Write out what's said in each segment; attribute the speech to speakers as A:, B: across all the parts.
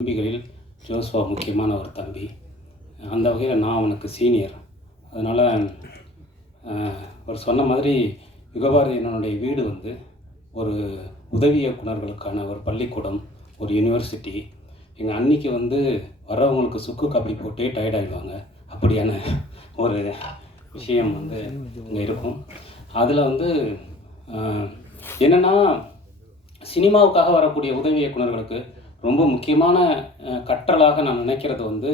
A: தம்பிகளில் ஜோஸ்வா முக்கியமான ஒரு தம்பி அந்த வகையில் நான் அவனுக்கு சீனியர் அதனால் அவர் சொன்ன மாதிரி யுகபாரதியனுடைய வீடு வந்து ஒரு உதவி இயக்குநர்களுக்கான ஒரு பள்ளிக்கூடம் ஒரு யூனிவர்சிட்டி எங்கள் அன்னைக்கு வந்து வர்றவங்களுக்கு சுக்கு காப்பி போட்டே டயர்டாகிடுவாங்க அப்படியான ஒரு விஷயம் வந்து இங்கே இருக்கும் அதில் வந்து என்னென்னா சினிமாவுக்காக வரக்கூடிய உதவி இயக்குநர்களுக்கு ரொம்ப முக்கியமான கற்றலாக நான் நினைக்கிறது வந்து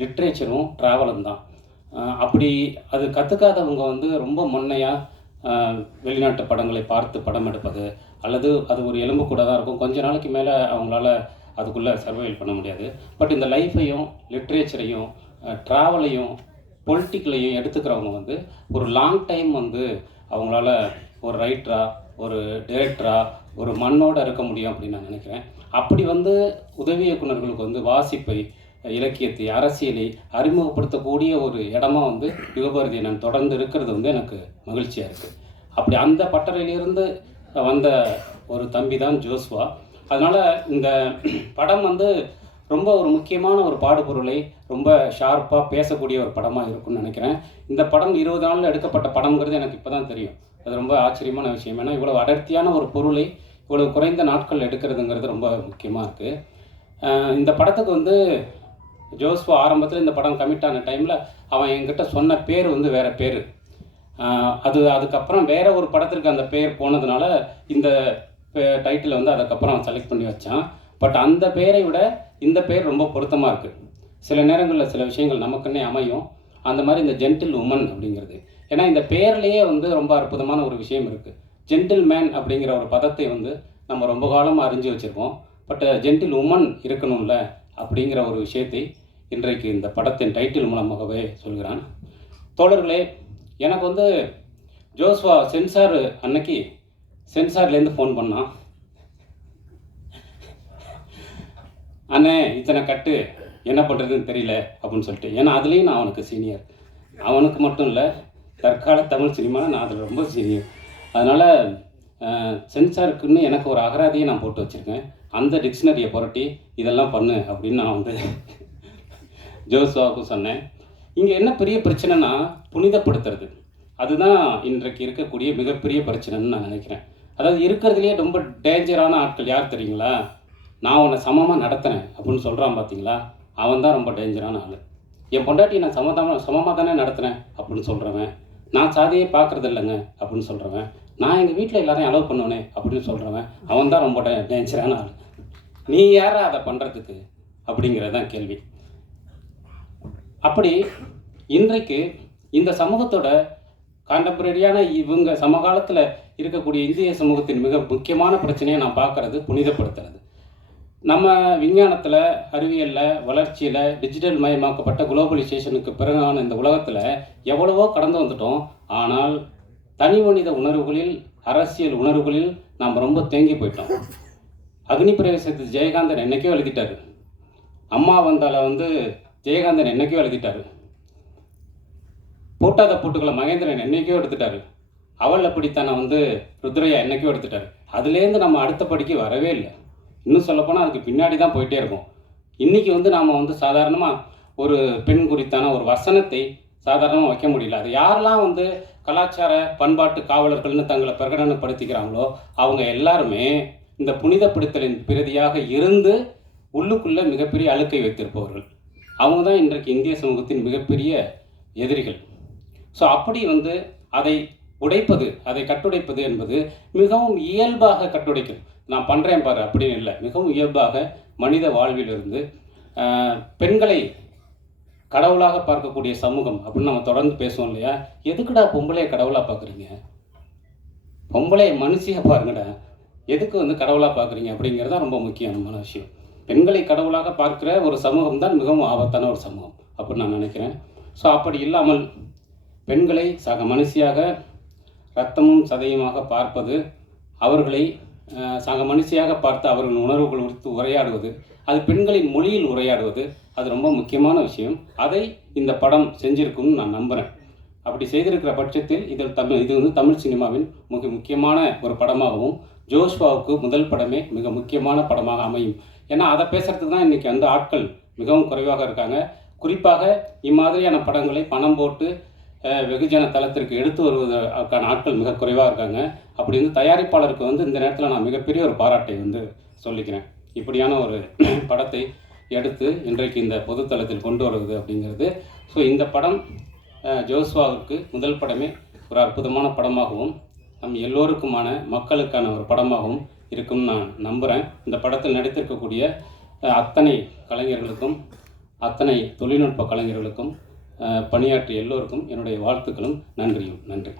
A: லிட்ரேச்சரும் ட்ராவலும் தான் அப்படி அது கற்றுக்காதவங்க வந்து ரொம்ப முன்னையாக வெளிநாட்டு படங்களை பார்த்து படம் எடுப்பது அல்லது அது ஒரு எலும்பு கூட தான் இருக்கும் கொஞ்ச நாளைக்கு மேலே அவங்களால அதுக்குள்ளே சர்வைவல் பண்ண முடியாது பட் இந்த லைஃப்பையும் லிட்ரேச்சரையும் ட்ராவலையும் பொலிட்டிக்கலையும் எடுத்துக்கிறவங்க வந்து ஒரு லாங் டைம் வந்து அவங்களால ஒரு ரைட்டராக ஒரு டேரக்டராக ஒரு மண்ணோடு இருக்க முடியும் அப்படின்னு நான் நினைக்கிறேன் அப்படி வந்து உதவி இயக்குநர்களுக்கு வந்து வாசிப்பை இலக்கியத்தை அரசியலை அறிமுகப்படுத்தக்கூடிய ஒரு இடமா வந்து யுகபாரதி நான் தொடர்ந்து இருக்கிறது வந்து எனக்கு மகிழ்ச்சியாக இருக்குது அப்படி அந்த பட்டறையிலிருந்து வந்த ஒரு தம்பி தான் ஜோஸ்வா அதனால் இந்த படம் வந்து ரொம்ப ஒரு முக்கியமான ஒரு பாடுபொருளை ரொம்ப ஷார்ப்பாக பேசக்கூடிய ஒரு படமாக இருக்கும்னு நினைக்கிறேன் இந்த படம் இருபது நாளில் எடுக்கப்பட்ட படங்கிறது எனக்கு இப்போ தான் தெரியும் அது ரொம்ப ஆச்சரியமான விஷயம் ஏன்னா இவ்வளோ அடர்த்தியான ஒரு பொருளை இவ்வளோ குறைந்த நாட்கள் எடுக்கிறதுங்கிறது ரொம்ப முக்கியமாக இருக்குது இந்த படத்துக்கு வந்து ஜோஸ்வா ஆரம்பத்தில் இந்த படம் கமிட் ஆன டைமில் அவன் என்கிட்ட சொன்ன பேர் வந்து வேறு பேர் அது அதுக்கப்புறம் வேறு ஒரு படத்திற்கு அந்த பேர் போனதுனால இந்த டைட்டில் வந்து அதுக்கப்புறம் செலக்ட் பண்ணி வச்சான் பட் அந்த பேரை விட இந்த பேர் ரொம்ப பொருத்தமாக இருக்குது சில நேரங்களில் சில விஷயங்கள் நமக்குன்னே அமையும் அந்த மாதிரி இந்த ஜென்டில் உமன் அப்படிங்கிறது ஏன்னா இந்த பேர்லேயே வந்து ரொம்ப அற்புதமான ஒரு விஷயம் இருக்குது ஜென்டில் மேன் அப்படிங்கிற ஒரு பதத்தை வந்து நம்ம ரொம்ப காலமாக அறிஞ்சு வச்சுருக்கோம் பட் ஜென்டில் உமன் இருக்கணும்ல அப்படிங்கிற ஒரு விஷயத்தை இன்றைக்கு இந்த படத்தின் டைட்டில் மூலமாகவே சொல்கிறான் தோழர்களே எனக்கு வந்து ஜோஸ்வா சென்சார் அன்னைக்கு சென்சார்லேருந்து ஃபோன் பண்ணான் அண்ணே இத்தனை கட்டு என்ன பண்ணுறதுன்னு தெரியல அப்படின்னு சொல்லிட்டு ஏன்னா அதுலேயும் நான் அவனுக்கு சீனியர் அவனுக்கு மட்டும் இல்லை தற்கால தமிழ் சினிமா நான் அதில் ரொம்ப சீனியர் அதனால் சென்சாருக்குன்னு எனக்கு ஒரு அகராதியை நான் போட்டு வச்சுருக்கேன் அந்த டிக்ஷனரியை புரட்டி இதெல்லாம் பண்ணு அப்படின்னு நான் வந்து ஜோசுவாவுக்கும் சொன்னேன் இங்கே என்ன பெரிய பிரச்சனைனா புனிதப்படுத்துறது அதுதான் இன்றைக்கு இருக்கக்கூடிய மிகப்பெரிய பிரச்சனைன்னு நான் நினைக்கிறேன் அதாவது இருக்கிறதுலேயே ரொம்ப டேஞ்சரான ஆட்கள் யார் தெரியுங்களா நான் உன்னை சமமாக நடத்துகிறேன் அப்படின்னு சொல்கிறான் பார்த்தீங்களா அவன் தான் ரொம்ப டேஞ்சரான ஆள் என் பொண்டாட்டி நான் சமதமாக சமமாக தானே நடத்தினேன் அப்படின்னு சொல்கிறவன் நான் சாதியே பார்க்கறது இல்லைங்க அப்படின்னு சொல்கிறவன் நான் எங்கள் வீட்டில் எல்லாரையும் அலோவ் பண்ணுவேனே அப்படின்னு சொல்கிறவன் அவன் தான் ரொம்ப டேஞ்சரான ஆள் நீ யார அதை பண்ணுறதுக்கு அப்படிங்கிறது தான் கேள்வி அப்படி இன்றைக்கு இந்த சமூகத்தோட கான்டெம்பரரியான இவங்க சமகாலத்தில் இருக்கக்கூடிய இந்திய சமூகத்தின் மிக முக்கியமான பிரச்சனையை நான் பார்க்கறது புனிதப்படுத்துறது நம்ம விஞ்ஞானத்தில் அறிவியலில் வளர்ச்சியில் டிஜிட்டல் மயமாக்கப்பட்ட குளோபலைசேஷனுக்கு பிறகான இந்த உலகத்தில் எவ்வளவோ கடந்து வந்துட்டோம் ஆனால் தனி மனித உணர்வுகளில் அரசியல் உணர்வுகளில் நாம் ரொம்ப தேங்கி போயிட்டோம் அக்னி பிரவேசத்து ஜெயகாந்தன் என்னைக்கோ எழுதிட்டார் அம்மா வந்தால வந்து ஜெயகாந்தன் என்னைக்கோ எழுதிட்டார் போட்டாத போட்டுக்களை மகேந்திரன் என்னைக்கோ எடுத்துட்டாரு அவள் அப்படித்தானே வந்து ருத்ரையா என்னைக்கோ எடுத்துட்டார் அதுலேருந்து நம்ம அடுத்த படிக்கு வரவே இல்லை இன்னும் சொல்லப்போனால் அதுக்கு பின்னாடி தான் போயிட்டே இருக்கும் இன்றைக்கி வந்து நாம் வந்து சாதாரணமாக ஒரு பெண் குறித்தான ஒரு வசனத்தை சாதாரணமாக வைக்க முடியல அது யாரெல்லாம் வந்து கலாச்சார பண்பாட்டு காவலர்கள்னு தங்களை பிரகடனப்படுத்திக்கிறாங்களோ அவங்க எல்லாருமே இந்த புனிதப்படுத்தலின் பிரதியாக இருந்து உள்ளுக்குள்ளே மிகப்பெரிய அழுக்கை வைத்திருப்பவர்கள் அவங்க தான் இன்றைக்கு இந்திய சமூகத்தின் மிகப்பெரிய எதிரிகள் ஸோ அப்படி வந்து அதை உடைப்பது அதை கட்டுடைப்பது என்பது மிகவும் இயல்பாக கட்டுடைக்கும் நான் பண்ணுறேன் பாரு அப்படின்னு இல்லை மிகவும் இயல்பாக மனித வாழ்விலிருந்து பெண்களை கடவுளாக பார்க்கக்கூடிய சமூகம் அப்படின்னு நம்ம தொடர்ந்து பேசுவோம் இல்லையா எதுக்குடா பொம்பளையை கடவுளாக பார்க்குறீங்க பொம்பளையை மனுஷியாக பாருங்கடா எதுக்கு வந்து கடவுளாக பார்க்குறீங்க அப்படிங்கிறது தான் ரொம்ப முக்கியமான விஷயம் பெண்களை கடவுளாக பார்க்குற ஒரு சமூகம் தான் மிகவும் ஆபத்தான ஒரு சமூகம் அப்படின்னு நான் நினைக்கிறேன் ஸோ அப்படி இல்லாமல் பெண்களை சக மனுஷியாக ரத்தமும் சதையுமாக பார்ப்பது அவர்களை சக மனுஷியாக பார்த்து அவர்களின் உணர்வுகள் உடுத்து உரையாடுவது அது பெண்களின் மொழியில் உரையாடுவது அது ரொம்ப முக்கியமான விஷயம் அதை இந்த படம் செஞ்சுருக்கும்னு நான் நம்புகிறேன் அப்படி செய்திருக்கிற பட்சத்தில் இதில் தமிழ் இது வந்து தமிழ் சினிமாவின் மிக முக்கியமான ஒரு படமாகவும் ஜோஸ்வாவுக்கு முதல் படமே மிக முக்கியமான படமாக அமையும் ஏன்னா அதை பேசுறதுக்கு தான் இன்றைக்கி அந்த ஆட்கள் மிகவும் குறைவாக இருக்காங்க குறிப்பாக இம்மாதிரியான படங்களை பணம் போட்டு வெகுஜன தளத்திற்கு எடுத்து வருவதற்கான ஆட்கள் மிக குறைவாக இருக்காங்க அப்படி வந்து தயாரிப்பாளருக்கு வந்து இந்த நேரத்தில் நான் மிகப்பெரிய ஒரு பாராட்டை வந்து சொல்லிக்கிறேன் இப்படியான ஒரு படத்தை எடுத்து இன்றைக்கு இந்த பொதுத்தளத்தில் கொண்டு வருவது அப்படிங்கிறது ஸோ இந்த படம் ஜோஸ்வாவுக்கு முதல் படமே ஒரு அற்புதமான படமாகவும் நம் எல்லோருக்குமான மக்களுக்கான ஒரு படமாகவும் இருக்கும்னு நான் நம்புகிறேன் இந்த படத்தில் நடித்திருக்கக்கூடிய அத்தனை கலைஞர்களுக்கும் அத்தனை தொழில்நுட்ப கலைஞர்களுக்கும் பணியாற்றிய எல்லோருக்கும் என்னுடைய வாழ்த்துக்களும் நன்றியும் நன்றி